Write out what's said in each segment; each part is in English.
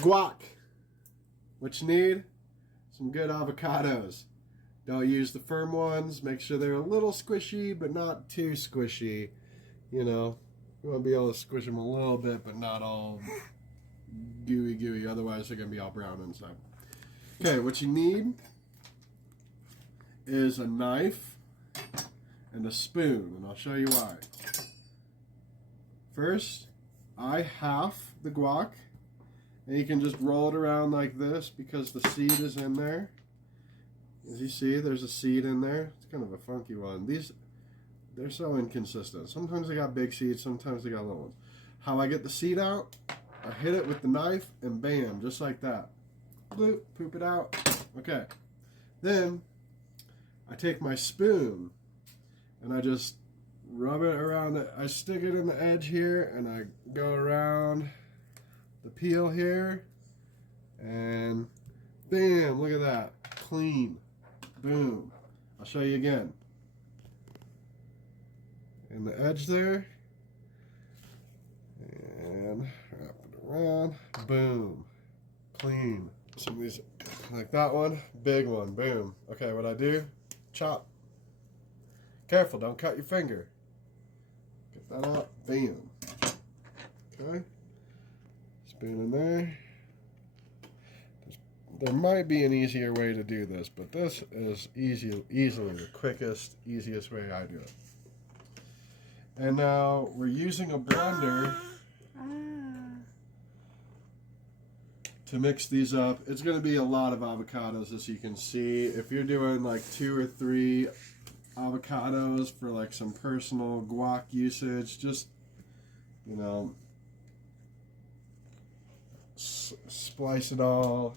Guac. What you need? Some good avocados. Don't use the firm ones. Make sure they're a little squishy, but not too squishy. You know, you want to be able to squish them a little bit, but not all gooey. Otherwise, they're going to be all brown inside. Okay, what you need is a knife and a spoon, and I'll show you why. First, I half the guac, and you can just roll it around like this because the seed is in there. As you see, there's a seed in there. It's kind of a funky one. They're so inconsistent. Sometimes they got big seeds, sometimes they got little ones. How I get the seed out, I hit it with the knife, and bam, just like that. Bloop, poop it out. Okay. Then, I take my spoon, and I just rub it around it. I stick it in the edge here, and I go around the peel here, and bam, look at that. Clean. Boom. I'll show you again. In the edge there, and wrap it around. Boom. Clean. Some of these, like that one, big one. Boom. Okay, what I do? Chop. Careful, don't cut your finger. Get that out. Bam. Okay. Spoon in there. There might be an easier way to do this, but this is easily the quickest, easiest way I do it. And now we're using a blender to mix these up. It's going to be a lot of avocados, as you can see. If you're doing like 2 or 3 avocados for like some personal guac usage, just, you know, splice it all.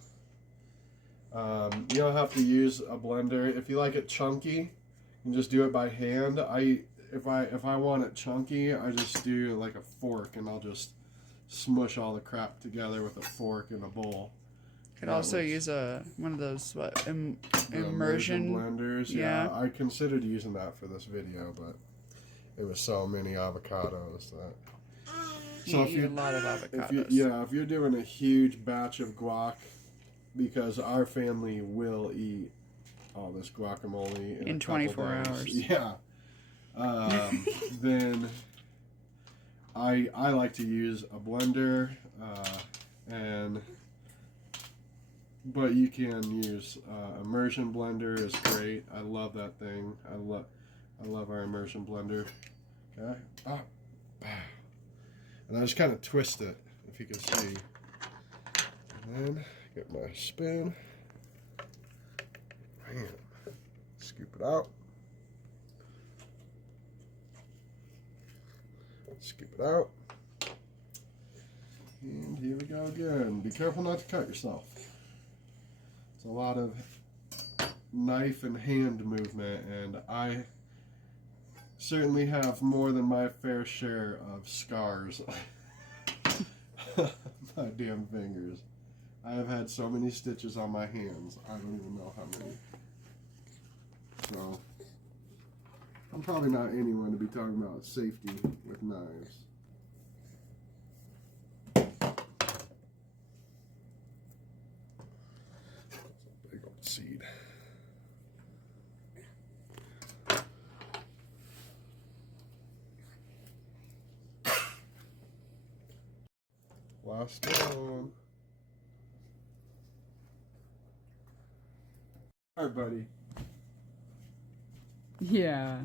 You don't have to use a blender. If you like it chunky, you can just do it by hand. If I want it chunky, I just do like a fork, and I'll just smush all the crap together with a fork in a bowl. Could also use one of those immersion blenders. Yeah, I considered using that for this video, but it was so many avocados that. So if you a lot of avocados. If you're doing a huge batch of guac, because our family will eat all this guacamole in 24 hours. Yeah. Then I like to use a blender, but you can use immersion blender is great. I love that thing. I love our immersion blender. Okay. And I just kind of twist it, if you can see. And then get my spoon. Bam. Scoop it out. Scoop it out. And here we go again. Be careful not to cut yourself. It's a lot of knife and hand movement, and I certainly have more than my fair share of scars. My damn fingers. I have had so many stitches on my hands. I don't even know how many. So, I'm probably not anyone to be talking about safety with knives. Big old seed. Last one. All right, buddy. Yeah.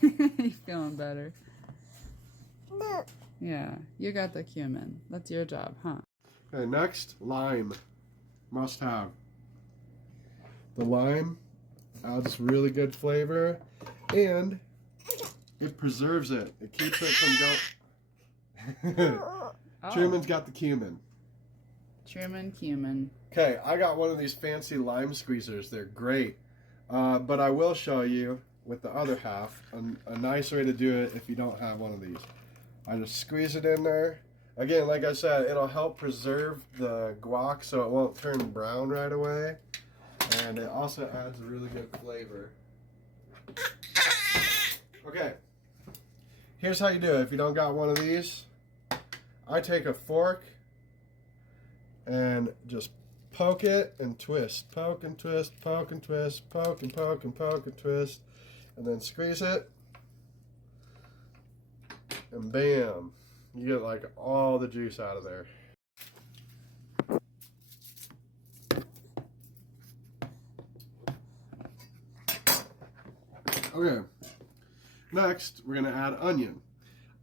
He's feeling better. Yeah, you got the cumin. That's your job, huh? Okay, next, lime. Must have. The lime adds really good flavor, and it preserves it. It keeps it from going. Truman's got the cumin. Truman cumin. Okay, I got one of these fancy lime squeezers. They're great. But I will show you with the other half a nice way to do it if you don't have one of these. I just squeeze it in there. Again, like I said, it'll help preserve the guac so it won't turn brown right away. And it also adds a really good flavor. Okay, here's how you do it if you don't got one of these. I take a fork and just poke it and twist. Poke and twist, poke and twist, poke and poke and poke and twist. And then squeeze it. And bam. You get like all the juice out of there. Okay. Next, we're going to add onion.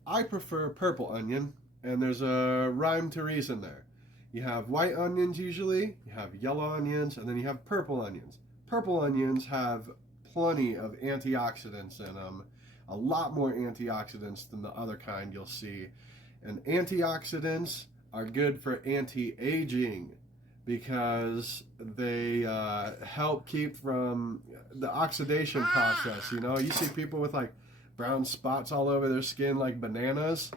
I prefer purple onion, and there's a rhyme to reason there. You have white onions usually, you have yellow onions, and then you have purple onions. Purple onions have plenty of antioxidants in them, a lot more antioxidants than the other kind you'll see. And antioxidants are good for anti-aging because they help keep from the oxidation process. You know, you see people with like brown spots all over their skin like bananas.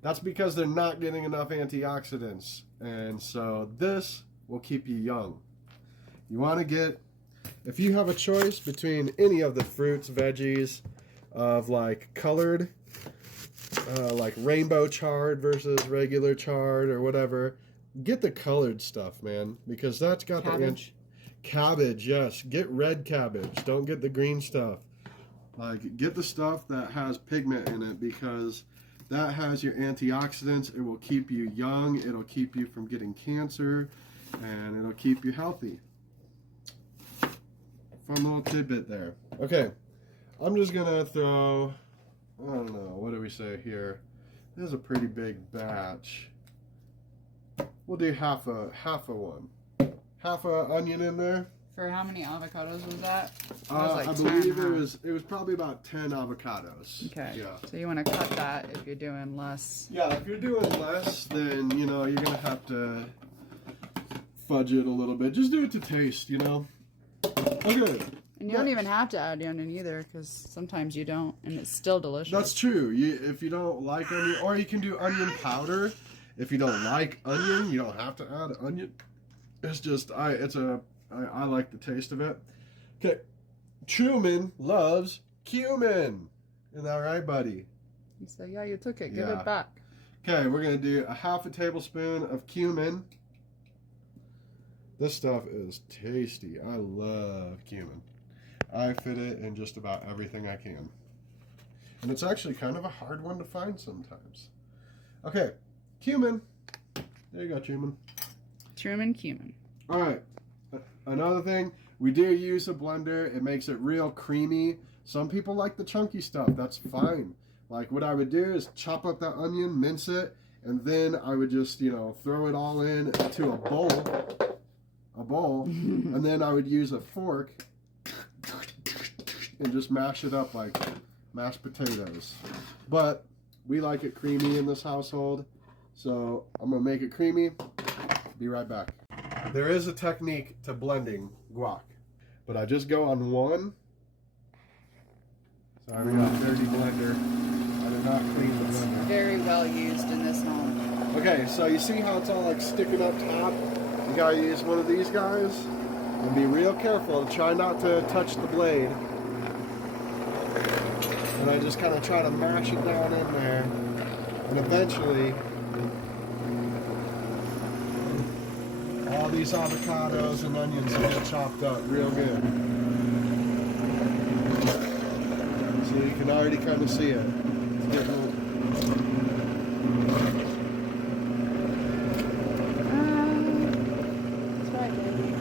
That's because they're not getting enough antioxidants. And so this will keep you young. You want to get, if you have a choice between any of the fruits, veggies, of like colored, like rainbow chard versus regular chard or whatever, get the colored stuff, man, because that's got cabbage. Cabbage, yes. Get red cabbage. Don't get the green stuff. Like, get the stuff that has pigment in it because that has your antioxidants. It will keep you young. It'll keep you from getting cancer, and it'll keep you healthy. Fun little tidbit there. Okay, I'm just gonna throw, I don't know, what do we say here? This is a pretty big batch. We'll do half a one. Half a onion in there. For how many avocados was that? I believe it was probably about 10 avocados. Okay. Yeah. So you want to cut that if you're doing less. Yeah, if you're doing less, then you know you're gonna have to fudge it a little bit. Just do it to taste, you know. Okay. And you don't even have to add onion either, because sometimes you don't, and it's still delicious. That's true. If you don't like onion, or you can do onion powder. If you don't like onion, you don't have to add onion. It's just I like the taste of it. Okay, Truman loves cumin. Isn't that right, buddy? You say, yeah, you took it. Give it back. Okay, we're gonna do a half a tablespoon of cumin. This stuff is tasty. I love cumin. I fit it in just about everything I can. And it's actually kind of a hard one to find sometimes. Okay, cumin. There you go, cumin. Truman cumin. All right. Another thing, we do use a blender. It makes it real creamy. Some people like the chunky stuff. That's fine. Like what I would do is chop up that onion, mince it, and then I would just, you know, throw it all into a bowl, and then I would use a fork and just mash it up like mashed potatoes. But we like it creamy in this household, so I'm gonna make it creamy. Be right back. There is a technique to blending guac, but I just go on one. Sorry, we got a dirty blender. I did not clean the blender. Very well used in this home. Okay, so you see how it's all like sticking up top? You gotta use one of these guys and be real careful and try not to touch the blade. And I just kind of try to mash it down in there, and eventually all these avocados and onions will get chopped up real good. So you can already kind of see it. It's getting That's right, baby.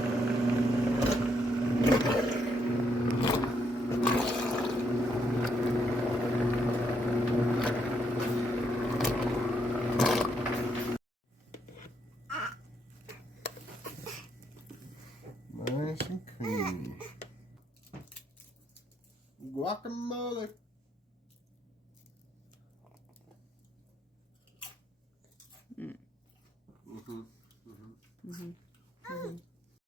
nice and creamy. Guacamole. Mm. Mm-hmm. Mm-hmm. Mm-hmm.